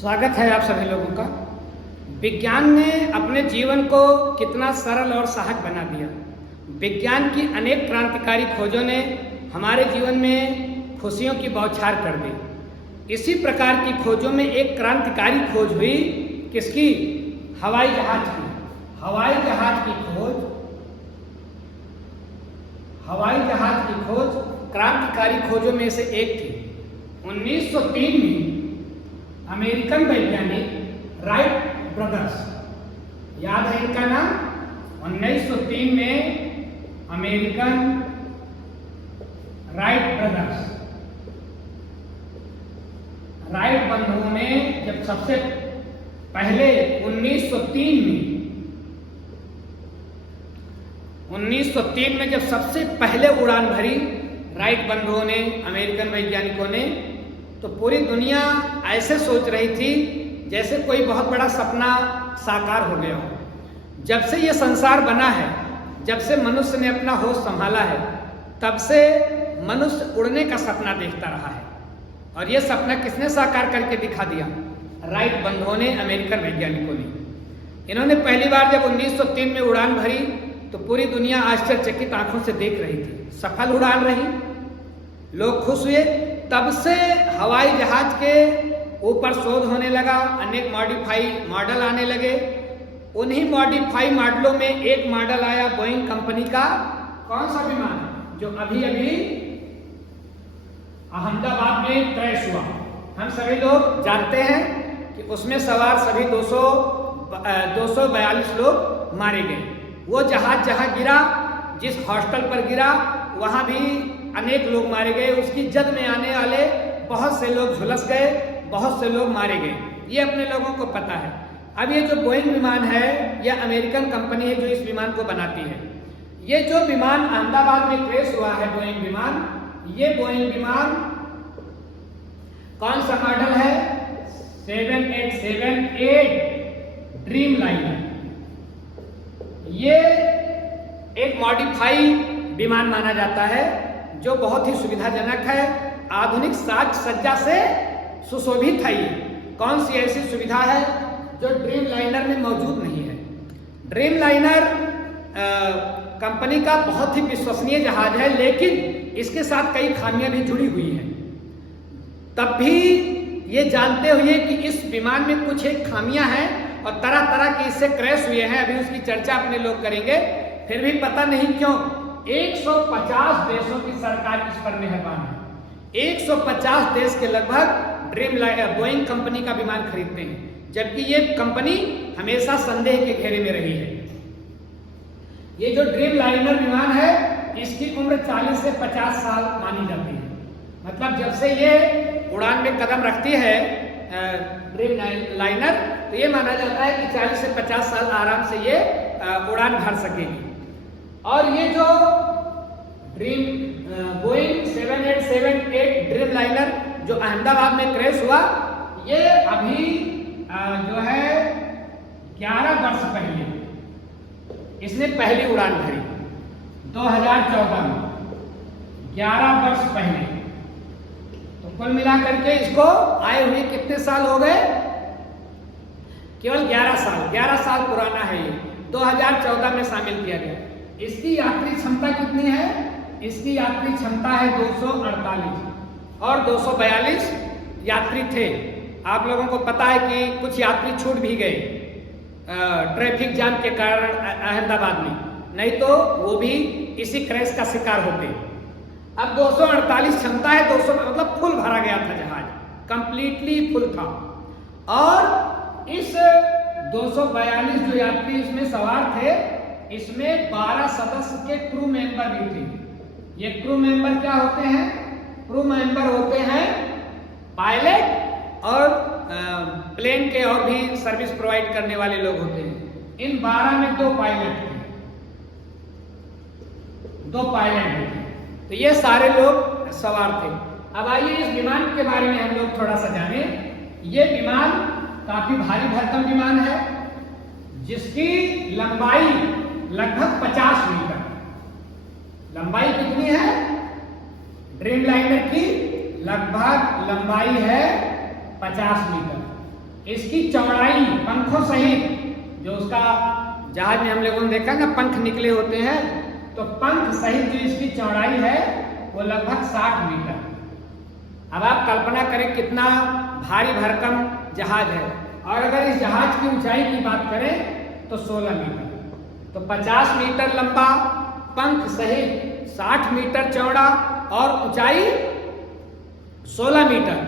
स्वागत है आप सभी लोगों का। विज्ञान ने अपने जीवन को कितना सरल और सहज बना दिया। विज्ञान की अनेक क्रांतिकारी खोजों ने हमारे जीवन में खुशियों की बौछार कर दी। इसी प्रकार की खोजों में एक क्रांतिकारी खोज हुई, किसकी? हवाई जहाज की। हवाई जहाज की खोज क्रांतिकारी खोजों में से एक थी। 1903 में अमेरिकन वैज्ञानिक राइट ब्रदर्स, याद है इनका नाम? 1903 में अमेरिकन राइट बंधुओं ने जब सबसे पहले 1903 में जब सबसे पहले उड़ान भरी राइट बंधुओं ने, अमेरिकन वैज्ञानिकों ने, तो पूरी दुनिया ऐसे सोच रही थी जैसे कोई बहुत बड़ा सपना साकार हो गया हो। जब से ये संसार बना है, जब से मनुष्य ने अपना होश संभाला है, तब से मनुष्य उड़ने का सपना देखता रहा है। और ये सपना किसने साकार करके दिखा दिया? राइट बंधुओं ने, अमेरिकन वैज्ञानिकों ने। इन्होंने पहली बार जब 1903 में उड़ान भरी तो पूरी दुनिया आश्चर्यचकित आंखों से देख रही थी। सफल उड़ान रही, लोग खुश हुए। तब से हवाई जहाज के ऊपर शोध होने लगा, अनेक मॉडिफाई मॉडल आने लगे। उन्हीं मॉडिफाई मॉडलों में एक मॉडल आया बोइंग कंपनी का। कौन सा विमान? जो अभी अभी अहमदाबाद में क्रैश हुआ। हम सभी लोग जानते हैं कि उसमें सवार सभी 242 लोग मारे गए। वो जहाज जहां गिरा, जिस हॉस्टल पर गिरा, वहां भी अनेक लोग मारे गए। उसकी जद में आने वाले बहुत से लोग झुलस गए, बहुत से लोग मारे गए। ये अपने लोगों को पता है। अब ये जो बोइंग विमान है, यह अमेरिकन कंपनी है जो इस विमान को बनाती है। ये जो विमान अहमदाबाद में क्रैश हुआ है, बोइंग विमान, ये बोइंग विमान कौन सा मॉडल है? 7878 ड्रीम लाइनर। ये एक मॉडिफाई विमान माना जाता है जो बहुत ही सुविधाजनक है, आधुनिक साज सज्जा से सुशोभित है। कौन सी ऐसी सुविधा है जो ड्रीम लाइनर में मौजूद नहीं है? ड्रीम लाइनर कंपनी का बहुत ही विश्वसनीय जहाज है, लेकिन इसके साथ कई खामियां भी जुड़ी हुई हैं। तब भी ये जानते हुए कि इस विमान में कुछ एक खामियां हैं और तरह तरह के इससे क्रैश हुए हैं, अभी उसकी चर्चा अपने लोग करेंगे, फिर भी पता नहीं क्यों 150 देशों की सरकार इस पर मेहरबान है। 150 देश के लगभग बोइंग कंपनी का विमान खरीदते हैं, जबकि ये कंपनी हमेशा संदेह के घेरे में रही है। ये जो ड्रीम लाइनर विमान है, इसकी उम्र 40 से 50 साल मानी जाती है। मतलब जब से ये उड़ान में कदम रखती है ड्रीम लाइनर, तो ये माना जाता है कि 40 से 50 साल आराम से ये उड़ान भर सकेगी। और ये जो बोइंग 7878 ड्रीम लाइनर जो अहमदाबाद में क्रैश हुआ, ये अभी जो है 11 वर्ष पहले इसने पहली उड़ान भरी, 2014 में, 11 वर्ष पहले। तो कुल मिलाकर के इसको आए हुए कितने साल हो गए? केवल 11 साल। 11 साल पुराना है ये, 2014 में शामिल किया गया। इसकी यात्री क्षमता कितनी है? इसकी यात्री क्षमता है 248 और 242 यात्री थे। आप लोगों को पता है कि कुछ यात्री छूट भी गए ट्रैफिक जाम के कारण अहमदाबाद में, नहीं तो वो भी इसी क्रैश का शिकार होते। अब 248 क्षमता है, 200 मतलब फुल भरा गया था जहाज, कंप्लीटली फुल था। और इस 242 जो यात्री इसमें सवार थे, इसमें 12 सदस्य के क्रू मेंबर भी थे। ये क्रू मेंबर क्या होते हैं? क्रू मेंबर होते हैं पायलट और प्लेन के और भी सर्विस प्रोवाइड करने वाले लोग होते हैं। इन 12 में 2 पायलट थे, 2 पायलट थे। तो ये सारे लोग सवार थे। अब आइए इस विमान के बारे में हम लोग थोड़ा सा जानें। ये विमान काफी भारी भरकम विमान है, जिसकी लंबाई लगभग 50 मीटर। लंबाई कितनी है? ड्रीम लाइनर की लगभग लंबाई है 50 मीटर। इसकी चौड़ाई पंखों सहित, जो उसका जहाज में हम लोगों ने देखा ना पंख निकले होते हैं, तो पंख सहित जो इसकी चौड़ाई है वो लगभग 60 मीटर। अब आप कल्पना करें कितना भारी भरकम जहाज है। और अगर इस जहाज की ऊंचाई की बात करें तो 16 मीटर, तो 50 मीटर लंबा, पंख सहित 60 मीटर चौड़ा और ऊंचाई 16 मीटर।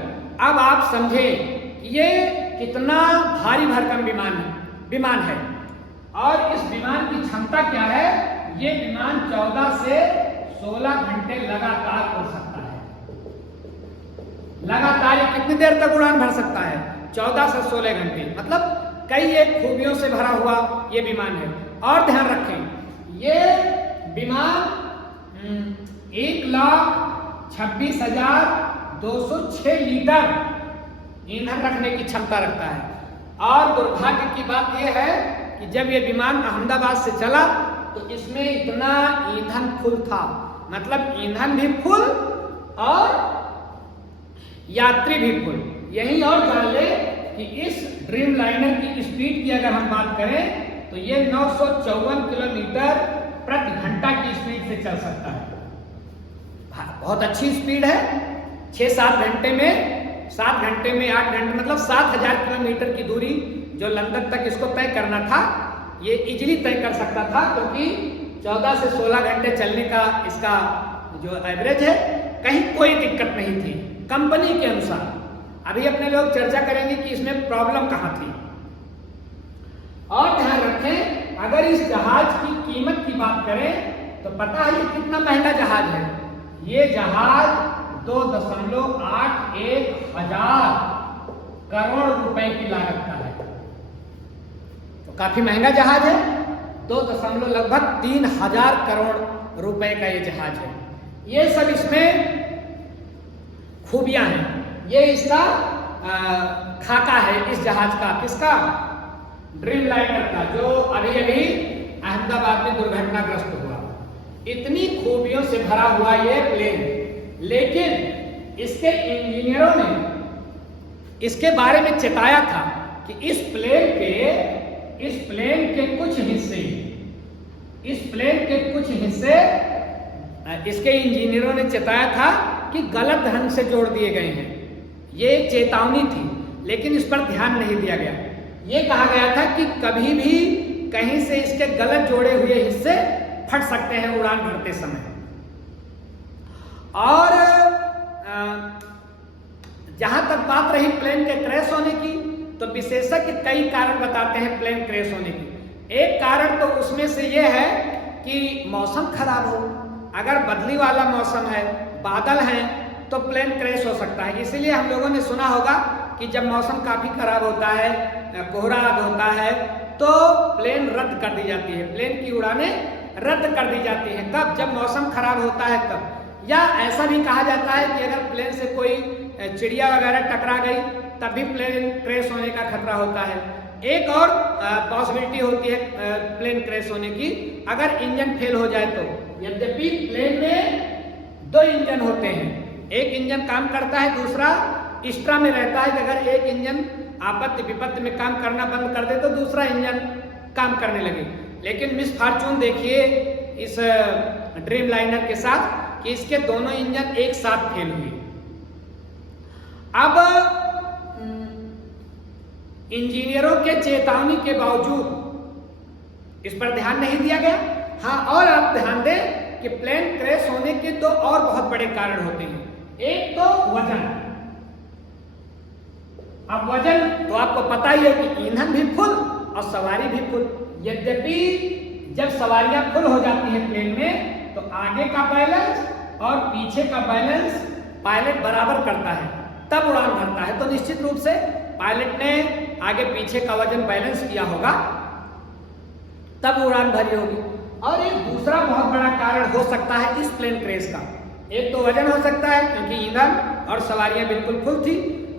अब आप समझे ये कितना भारी भरकम विमान है। और इस विमान की क्षमता क्या है? ये विमान 14 से 16 घंटे लगातार उड़ सकता है। लगातार ये कितनी देर तक उड़ान भर सकता है? 14 से 16 घंटे, मतलब कई एक खूबियों से भरा हुआ ये विमान है। और ध्यान रखें, ये विमान 1,26,206 लीटर ईंधन रखने की क्षमता रखता है। और दुर्भाग्य की बात यह है कि जब ये विमान अहमदाबाद से चला तो इसमें इतना ईंधन फुल था, मतलब ईंधन भी फुल और यात्री भी फुल। यही और जान ले कि इस ड्रीम लाइनर की स्पीड की अगर हम बात करें तो ये 954 किलोमीटर प्रति घंटा की स्पीड से चल सकता है। बहुत अच्छी स्पीड है। 6-7 घंटे में 7 घंटे में 8 घंटे, मतलब 7000 किलोमीटर की दूरी जो लंदन तक इसको तय करना था, ये इजीली तय कर सकता था, क्योंकि 14 से 16 घंटे चलने का इसका जो एवरेज है, कहीं कोई दिक्कत नहीं थी कंपनी के अनुसार। अभी अपने लोग चर्चा करेंगे कि इसमें प्रॉब्लम कहां थी। और ध्यान रखें, अगर इस जहाज की कीमत की बात करें तो पता है ये कितना महंगा जहाज है? ये जहाज 2.81 हजार करोड़ रुपए की लागत का है। तो काफी महंगा जहाज है। 2 लगभग 3,000 करोड़ रुपए का ये जहाज है। ये सब इसमें खूबियां हैं। ये इसका खाका है इस जहाज का। किसका? ड्रीम लाइनर का, जो अभी अभी अहमदाबाद में दुर्घटनाग्रस्त हुआ। इतनी खूबियों से भरा हुआ ये प्लेन, लेकिन इसके इंजीनियरों ने इसके बारे में चेताया था कि इस प्लेन के कुछ हिस्से इसके इंजीनियरों ने चेताया था कि गलत ढंग से जोड़ दिए गए हैं। ये एक चेतावनी थी, लेकिन इस पर ध्यान नहीं दिया गया। ये कहा गया था कि कभी भी कहीं से इसके गलत जोड़े हुए हिस्से फट सकते हैं उड़ान भरते समय। और जहां तक बात रही प्लेन के क्रैश होने की, तो विशेषज्ञ कई कारण बताते हैं प्लेन क्रैश होने की। एक कारण तो उसमें से यह है कि मौसम खराब हो। अगर बदली वाला मौसम है, बादल हैं, तो प्लेन क्रैश हो सकता है। इसीलिए हम लोगों ने सुना होगा कि जब मौसम काफी खराब होता है, कोहरा होता है, तो प्लेन रद्द कर दी जाती है, प्लेन की उड़ानें रद्द कर दी जाती हैं। कब? जब मौसम खराब होता है तब। या ऐसा भी कहा जाता है कि अगर प्लेन से कोई चिड़िया वगैरह टकरा गई तब भी प्लेन क्रैश होने का खतरा होता है। एक और पॉसिबिलिटी होती है प्लेन क्रैश होने की, अगर इंजन फेल हो जाए तो। यद्यपि प्लेन में 2 इंजन होते हैं, एक इंजन काम करता है, दूसरा एक्स्ट्रा में रहता है कि अगर एक इंजन आपत्ति विपत्ति में काम करना बंद कर दे तो दूसरा इंजन काम करने लगे। लेकिन मिस फॉर्चून देखिए इस ड्रीम लाइनर के साथ कि इसके दोनों इंजन एक साथ फेल हुए। अब इंजीनियरों के चेतावनी के बावजूद इस पर ध्यान नहीं दिया गया। हाँ, और आप ध्यान दें कि प्लेन क्रैश होने के 2 और बहुत बड़े कारण होते हैं। एक तो वजन। अब वजन तो आपको पता ही है कि ईंधन भी फुल और सवारी भी फुल। यद्यपि जब सवारियां फुल हो जाती हैं प्लेन में, तो आगे का बैलेंस और पीछे का बैलेंस पायलट बराबर करता है, तब उड़ान भरता है। तो निश्चित रूप से पायलट ने आगे पीछे का वजन बैलेंस किया होगा, तब उड़ान भरी होगी। और एक दूसरा बहुत बड़ा कारण हो सकता है इस प्लेन क्रैश का। एक तो वजन हो सकता है क्योंकि ईंधन और सवारियां बिल्कुल फुल थी।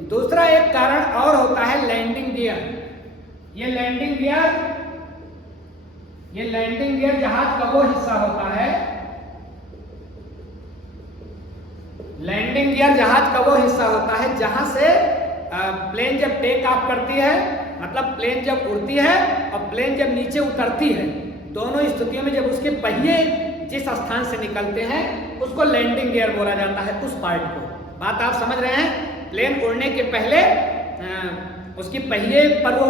दूसरा एक कारण और होता है लैंडिंग गियर। ये लैंडिंग गियर जहाज का वो हिस्सा होता है, लैंडिंग गियर जहाज का वो हिस्सा होता है जहां से प्लेन जब टेक ऑफ करती है, मतलब प्लेन जब उड़ती है और प्लेन जब नीचे उतरती है, दोनों स्थितियों में जब उसके पहिए जिस स्थान से निकलते हैं उसको लैंडिंग गियर बोला जाता है, उस पार्ट को। बात आप समझ रहे हैं? प्लेन उड़ने के पहले उसकी पहिए पर वो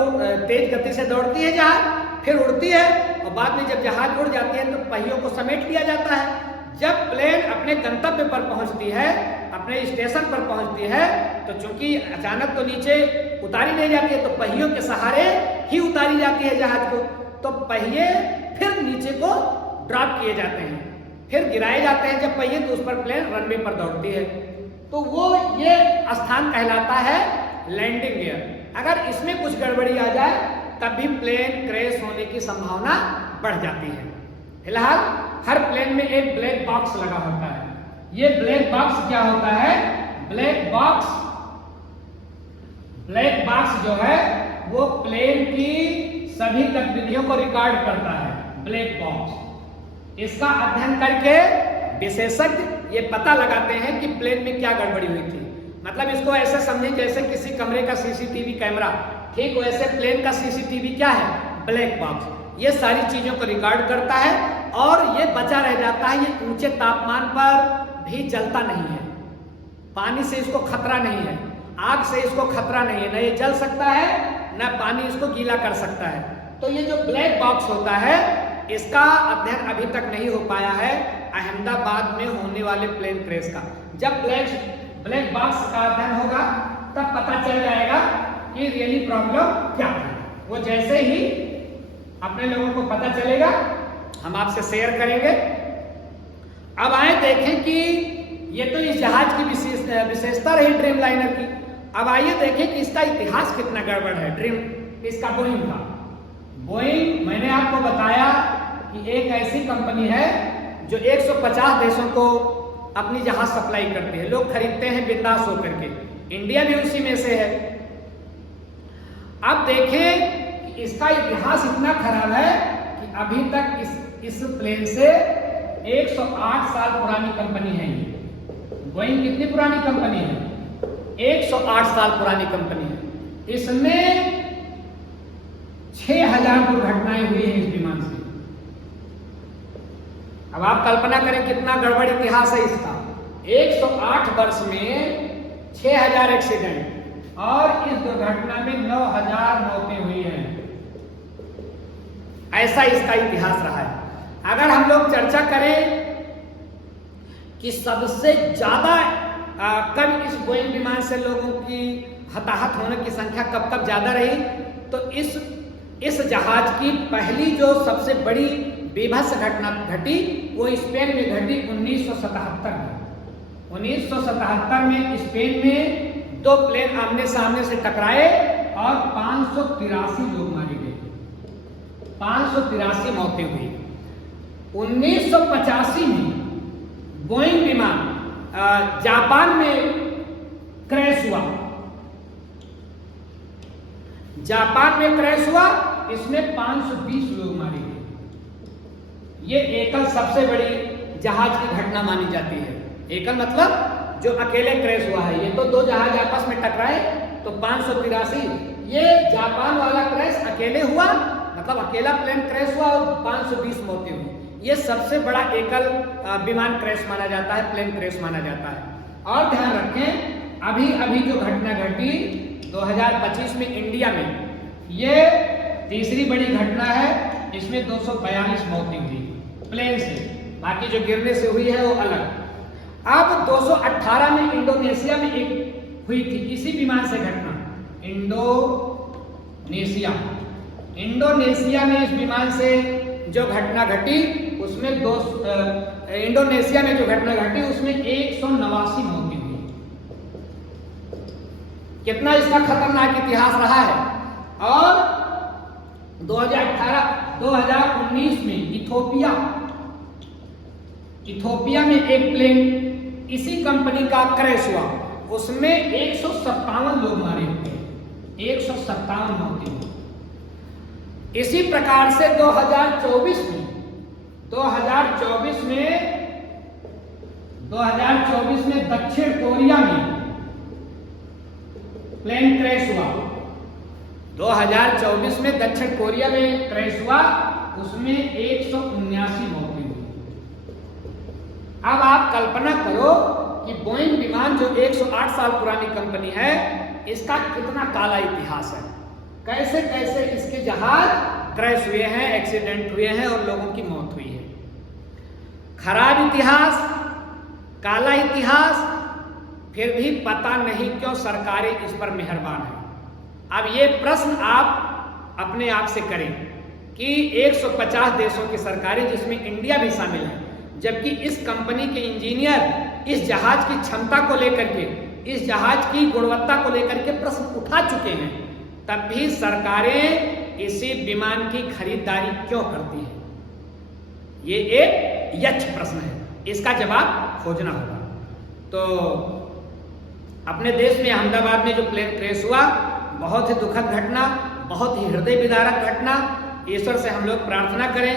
तेज गति से दौड़ती है जहाज, फिर उड़ती है और बाद में जब जहाज उड़ जाती है तो पहियों को समेट लिया जाता है। जब प्लेन अपने गंतव्य पर पहुंचती है, अपने स्टेशन पर पहुंचती है, तो चूंकि अचानक तो नीचे उतारी नहीं जाती है, तो पहियों के सहारे ही उतारी जाती है जहाज को, तो पहिए फिर नीचे को ड्रॉप किए जाते हैं, फिर गिराए जाते हैं जब पहिए, तो उस पर प्लेन रनवे पर दौड़ती है। तो वो ये स्थान कहलाता है लैंडिंग गियर। अगर इसमें कुछ गड़बड़ी आ जाए तब भी प्लेन क्रैश होने की संभावना बढ़ जाती है। फिलहाल हर प्लेन में एक ब्लैक बॉक्स लगा होता है। ये ब्लैक बॉक्स क्या होता है? ब्लैक बॉक्स जो है वो प्लेन की सभी गतिविधियों को रिकॉर्ड करता है। ब्लैक बॉक्स, इसका अध्ययन करके विशेषज्ञ ये पता लगाते हैं कि प्लेन में क्या गड़बड़ी हुई थी। मतलब इसको ऐसे समझें जैसे किसी कमरे का सीसीटीवी कैमरा, ठीक वैसे प्लेन का सीसीटीवी क्या है? Black box. ये सारी चीजों को रिकॉर्ड करता है और ये बचा रह जाता है। ये ऊंचे तापमान पर भी जलता नहीं है, पानी से इसको खतरा नहीं है, आग से इसको खतरा नहीं है, न ये जल सकता है न पानी इसको गीला कर सकता है। तो ये जो ब्लैक बॉक्स होता है इसका अध्ययन अभी तक नहीं हो पाया है अहमदाबाद में होने वाले प्लेन क्रैश का। जब ब्लैक बॉक्स का अध्ययन होगा तब पता चल जाएगा कि रियली प्रॉब्लम क्या है। वो जैसे ही अपने लोगों को पता चलेगा हम आपसे शेयर करेंगे। अब आए देखें कि ये तो इस जहाज की विशेषता रही ड्रीम लाइनर की। अब आइए देखें कि इसका इतिहास कितना गड़बड़ है। इसका बोइंग का। बोइंग मैंने आपको बताया कि एक ऐसी कंपनी है जो 150 देशों को अपनी जहाज सप्लाई करती है, लोग खरीदते हैं बिंदास होकर के। इंडिया भी उसी में से है। अब देखें कि इसका इतिहास इतना खराब है कि अभी तक इस प्लेन से 108 साल पुरानी कंपनी है ये। बोइंग कितनी पुरानी कंपनी है? 108 साल पुरानी कंपनी है। इसमें 6000 दुर्घटनाएं हुई हैं इस विमान से। अब आप कल्पना करें कितना गड़बड़ इतिहास है इसका। 108 वर्ष में 6000 एक्सीडेंट और इस दुर्घटना में 9000 मौतें हुई हैं। ऐसा इसका इतिहास रहा है। अगर हम लोग चर्चा करें कि सबसे ज्यादा कब इस बोइंग विमान से लोगों की हताहत होने की संख्या कब ज्यादा रही, तो इस जहाज की पहली जो सबसे बड़ी बेभत्स घटना घटी वो स्पेन में घटी 1977 में। 1977 में स्पेन में 2 प्लेन आमने सामने से टकराए और 583 लोग मारे गए, 583 मौतें हुई। 1985 में बोइंग विमान जापान में क्रैश हुआ। जापान में क्रैश हुआ, इसमें 520 लोग मारे गए। ये एकल सबसे बड़ी जहाज की घटना मानी जाती है। एकल मतलब जो अकेले क्रैश हुआ है। ये तो 2 जहाज आपस में टकराए तो 583। ये जापान वाला क्रैश अकेले हुआ, मतलब अकेला प्लेन क्रैश हुआ और 520 मौतें हुई। ये सबसे बड़ा एकल विमान क्रैश माना जाता है, प्लेन क्रैश माना जाता है। और ध्यान रखें अभी जो घटना घटी 2025 में इंडिया में, ये तीसरी बड़ी घटना है। इसमें 242 मौतें हुई प्लेन से, बाकी जो गिरने से हुई है वो अलग। अब 218 में इंडोनेशिया में एक हुई थी इसी विमान से घटना। इंडोनेशिया में इस विमान से जो घटना घटी उसमें इंडोनेशिया में जो घटना घटी उसमें 189 मौतें हुई। कितना इसका खतरनाक इतिहास रहा है। और 2019 में इथोपिया में एक प्लेन इसी कंपनी का क्रैश हुआ, उसमें 157 लोग मारे गए, 157 मौतें हुई। इसी प्रकार से 2024 में दक्षिण कोरिया में प्लेन क्रैश हुआ। 2024 में दक्षिण कोरिया में क्रैश हुआ, उसमें 179 मौतें हुई। अब आप कल्पना करो कि बोइंग विमान जो 108 साल पुरानी कंपनी है, इसका कितना काला इतिहास है, कैसे कैसे इसके जहाज क्रैश हुए हैं, एक्सीडेंट हुए हैं और लोगों की मौत हुई है। खराब इतिहास, काला इतिहास, फिर भी पता नहीं क्यों सरकारें इस पर मेहरबान हैं। अब ये प्रश्न आप अपने आप से करें कि 150 देशों की सरकारें, जिसमें इंडिया भी शामिल है, जबकि इस कंपनी के इंजीनियर इस जहाज की क्षमता को लेकर के, इस जहाज की गुणवत्ता को लेकर के प्रश्न उठा चुके हैं, तब भी सरकारें इसी विमान की खरीदारी क्यों करती हैं? ये एक यक्ष प्रश्न है, इसका जवाब खोजना होगा। तो अपने देश में अहमदाबाद में जो प्लेन क्रैश हुआ, बहुत ही दुखद घटना, बहुत ही हृदय विदारक घटना। ईश्वर से हम लोग प्रार्थना करें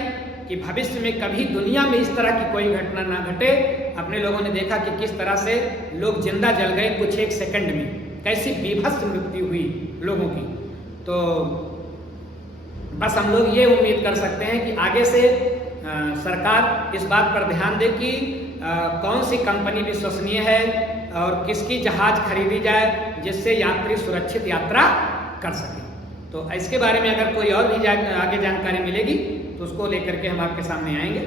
कि भविष्य में कभी दुनिया में इस तरह की कोई घटना ना घटे। अपने लोगों ने देखा कि किस तरह से लोग जिंदा जल गए कुछ एक सेकंड में, कैसी बीभत्स मृत्यु हुई लोगों की। तो बस हम लोग ये उम्मीद कर सकते हैं कि आगे से सरकार इस बात पर ध्यान दे कि कौन सी कंपनी विश्वसनीय है और किसकी जहाज खरीदी जाए, जिससे यात्री सुरक्षित यात्रा कर सके। तो इसके बारे में अगर कोई और भी आगे जानकारी मिलेगी तो उसको लेकर के हम आपके सामने आएंगे।